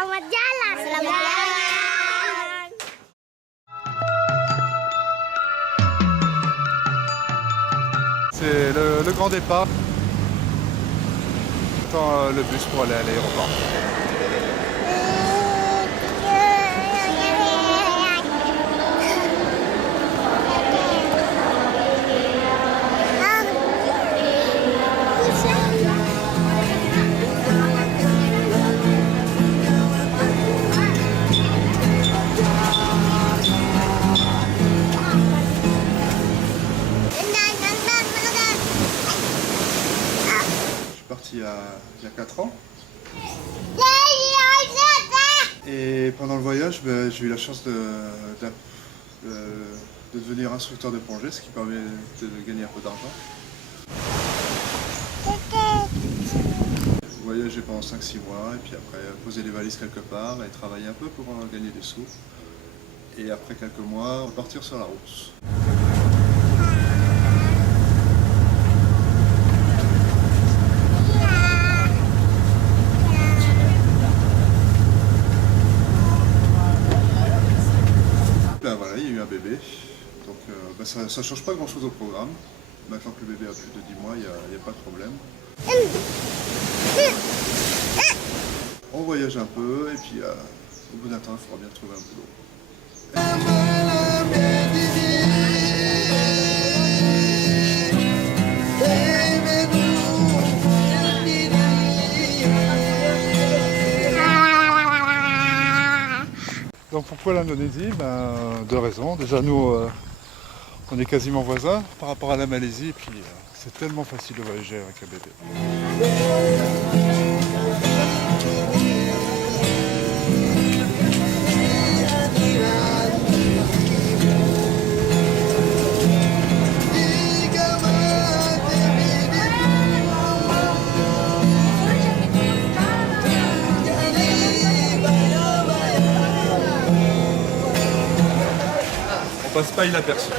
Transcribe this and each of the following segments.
Selamat jalan. Selamat jalan. C'est le grand départ. J'attends le bus pour aller à l'aéroport. Il y a 4 ans. Et pendant le voyage, j'ai eu la chance de devenir instructeur de plongée, ce qui permet de gagner un peu d'argent. Voyager pendant 5-6 mois et puis après poser les valises quelque part et travailler un peu pour gagner des sous. Et après quelques mois, repartir sur la route. Ben voilà, il y a eu un bébé, donc ça ne change pas grand chose au programme. Maintenant que le bébé a plus de 10 mois, il n'y a pas de problème. On voyage un peu et puis au bout d'un temps, il faudra bien trouver un boulot. Donc pourquoi l'Indonésie? Deux raisons. Déjà nous, on est quasiment voisins par rapport à la Malaisie et puis c'est tellement facile de voyager avec un bébé. On passe pas inaperçu.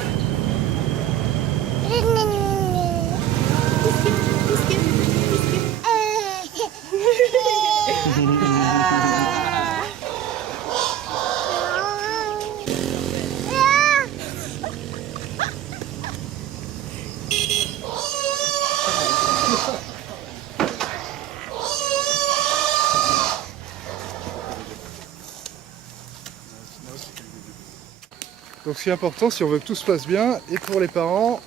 Donc ce qui est important, si on veut que tout se passe bien, et pour les parents,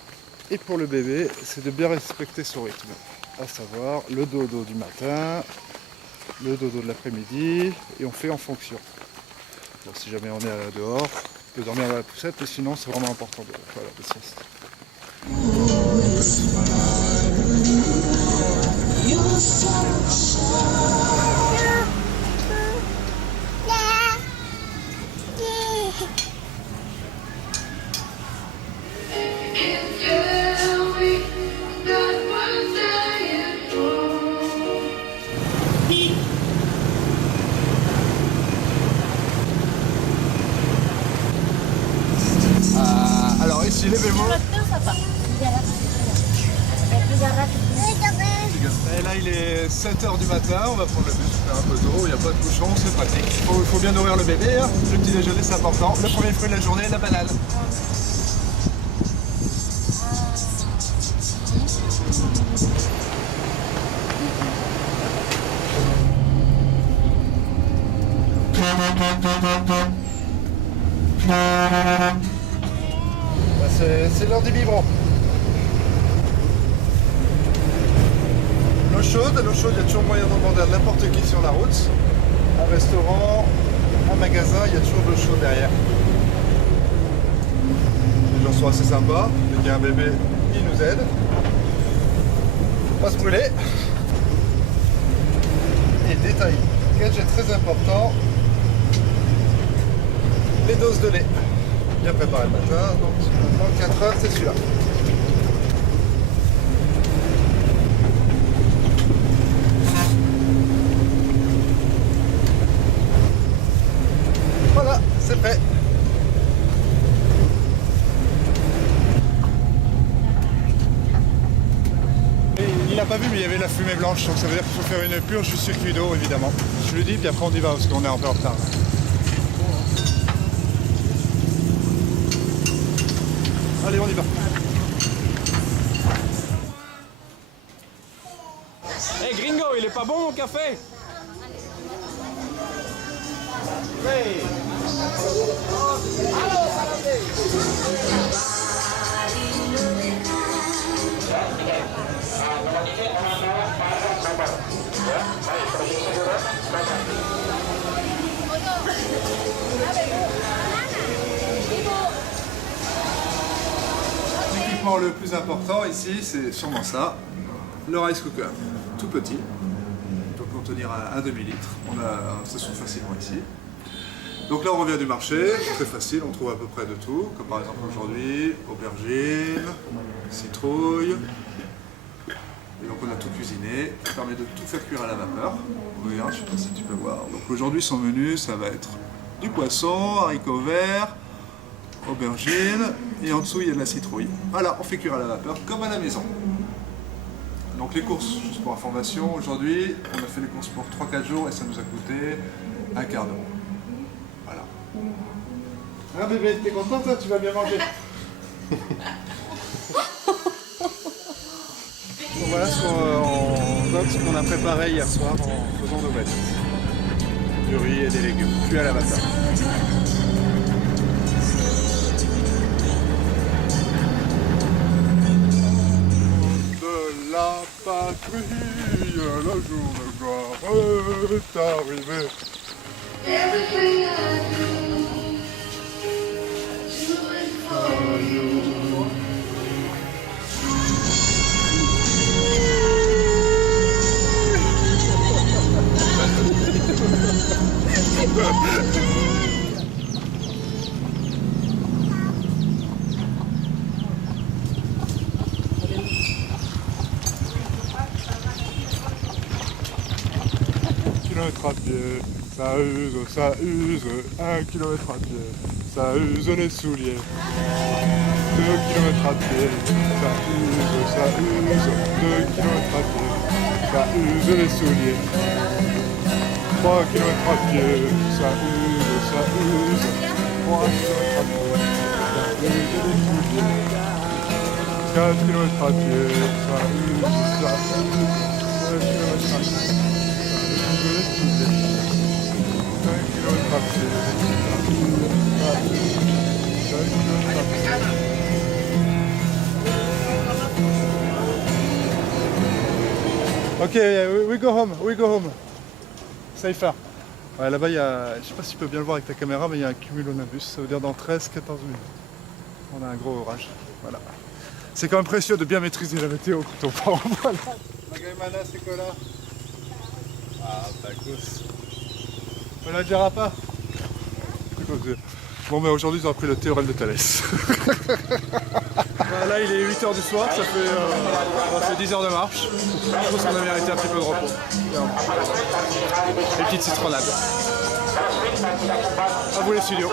et pour le bébé, c'est de bien respecter son rythme. À savoir le dodo du matin, le dodo de l'après-midi, et on fait en fonction. Donc si jamais on est dehors, on peut dormir dans la poussette, mais sinon c'est vraiment important de faire la sieste. Alors ici les bémols. Et là il est 7h du matin, on va prendre le bus, faire un peu d'eau, il n'y a pas de bouchon, c'est pratique. Il faut bien nourrir le bébé, hein. Le petit déjeuner c'est important. Le premier fruit de la journée, la banane. C'est l'heure du biberon. L'eau chaude, il y a toujours moyen d'en demander à n'importe qui sur la route. Un restaurant, un magasin, il y a toujours de l'eau chaude derrière. Les gens sont assez sympas. Dès qu'il y a un bébé, ils nous aident. Pas se brûler. Et détail, gadget très important, les doses de lait. Bien préparé le matin, donc dans 4 heures, c'est celui-là. Voilà, c'est fait. Il Il n'a pas vu, mais il y avait de la fumée blanche, donc ça veut dire qu'il faut faire une purge du circuit d'eau, évidemment. Je lui dis, puis après on y va, parce qu'on est un peu en retard. Allez, on y va. Hey gringo, il est pas bon mon café? Hey. L'équipement le plus important ici, c'est sûrement ça, le rice cooker, tout petit, peut contenir un demi-litre, ça se trouve facilement ici. Donc là on revient du marché, très facile, on trouve à peu près de tout, comme par exemple aujourd'hui, aubergines, citrouilles, et donc on a tout cuisiné, ça permet de tout faire cuire à la vapeur. Regarde, je sais pas si tu peux voir. Donc aujourd'hui son menu, ça va être du poisson, haricots verts, aubergines, et en dessous il y a de la citrouille. Voilà, on fait cuire à la vapeur comme à la maison. Donc les courses, juste pour information, aujourd'hui on a fait les courses pour 3-4 jours et ça nous a coûté un quart d'euro. Voilà. Ah bébé, t'es content toi? Tu vas bien manger? Bon, voilà ce qu'on a préparé hier soir en faisant nos bêtes. Du riz et des légumes, cuits à la vapeur. De la patrie, le jour de gloire est arrivé. Kilomètre à pied, ça use, 1 kilomètre à pied, ça use les souliers. 2 kilomètres à pied, ça use, 2 kilomètres à pied, ça use les souliers. 3 kilomètres à pied, ça use, 3 kilomètres à pied, ça use les souliers. 4 kilomètres à pied, ça use, 5 kilomètres à pied. Ok, we go home. Safer. Ouais, là-bas, il y a, je sais pas si tu peux bien le voir avec ta caméra, mais il y a un cumulonimbus, ça veut dire dans 13-14 minutes. On a un gros orage. Voilà. C'est quand même précieux de bien maîtriser la météo quand on part en voile. Bagaimana, c'est quoi là? Ah, bagus. Voilà, Jarapa. Bon, mais aujourd'hui, ils ont appris le théorème de Thalès. Là, il est 8h du soir, ça fait 10 heures de marche. Je pense qu'on a mérité un petit peu de repos. Les petites citronnades. À vous les studios.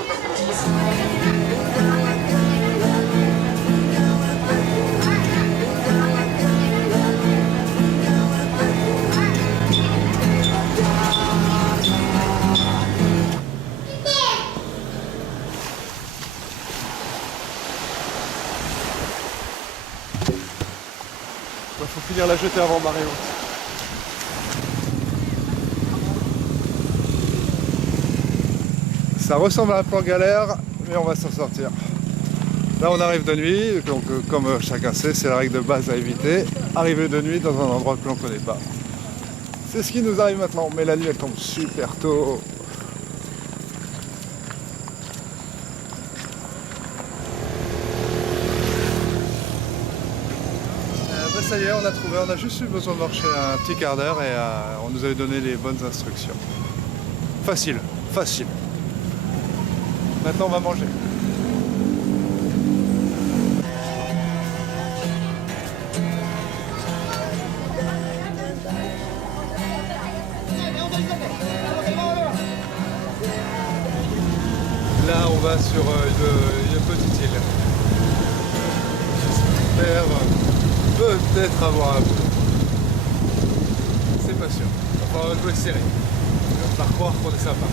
Il faut finir la jetée avant marée haute. Ça ressemble à un plan galère, mais on va s'en sortir. Là on arrive de nuit, donc comme chacun sait, c'est la règle de base à éviter. Arriver de nuit dans un endroit que l'on ne connaît pas. C'est ce qui nous arrive maintenant, mais la nuit elle tombe super tôt. Ça y est, on a trouvé, on a juste eu besoin de marcher un petit quart d'heure et on nous avait donné les bonnes instructions. Facile, facile. Maintenant on va manger. Là on va sur une petite île. J'espère peut-être avoir un peu. pas sûr. Enfin, on va jouer serré. On va pas croire qu'on est sympa.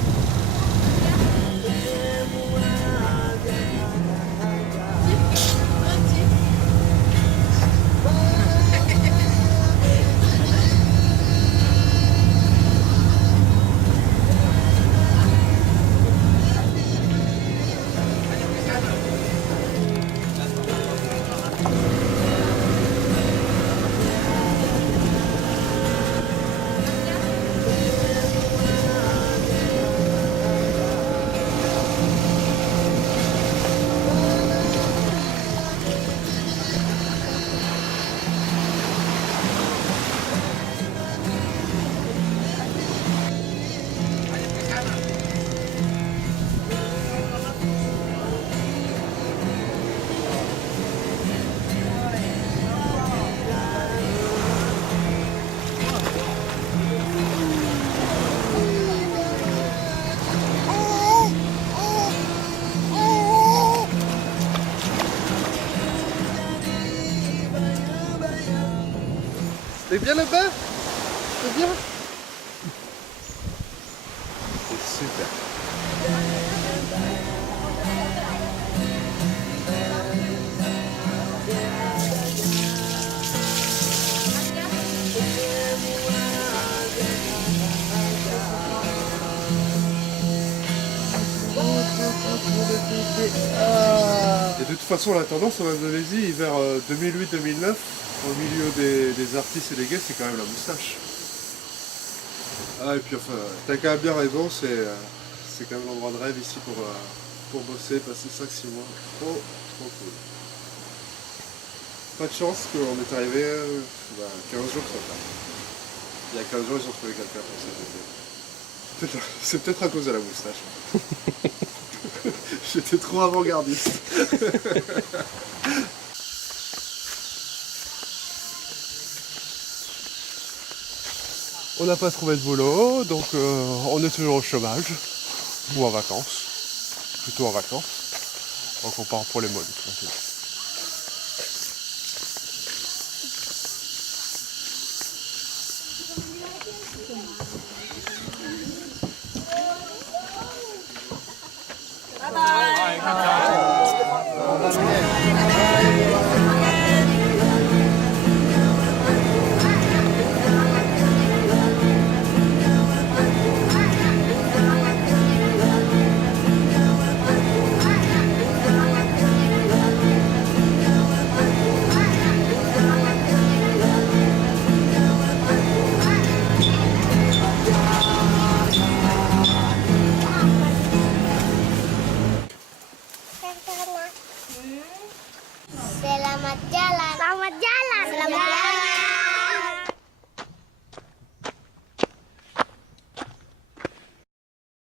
T'es bien là-bas? T'es bien? C'est super. Et de toute façon, la tendance en Indonésie, vers 2008-2009, au milieu des artistes et des gays, c'est quand même la moustache. Ah, et puis enfin, t'as quand même bien raison, c'est quand même l'endroit de rêve ici pour bosser, passer 5-6 mois. Trop cool. Pas de chance qu'on est arrivé 15 jours trop tard. Il y a 15 jours, ils ont trouvé quelqu'un pour cet été. C'est peut-être à cause de la moustache. J'étais trop avant-gardiste. On n'a pas trouvé de boulot, donc on est toujours au chômage, ou en vacances, plutôt en vacances. Donc on part pour les Moluques maintenant. Selamat jalan. Selamat jalan. Selamat jalan.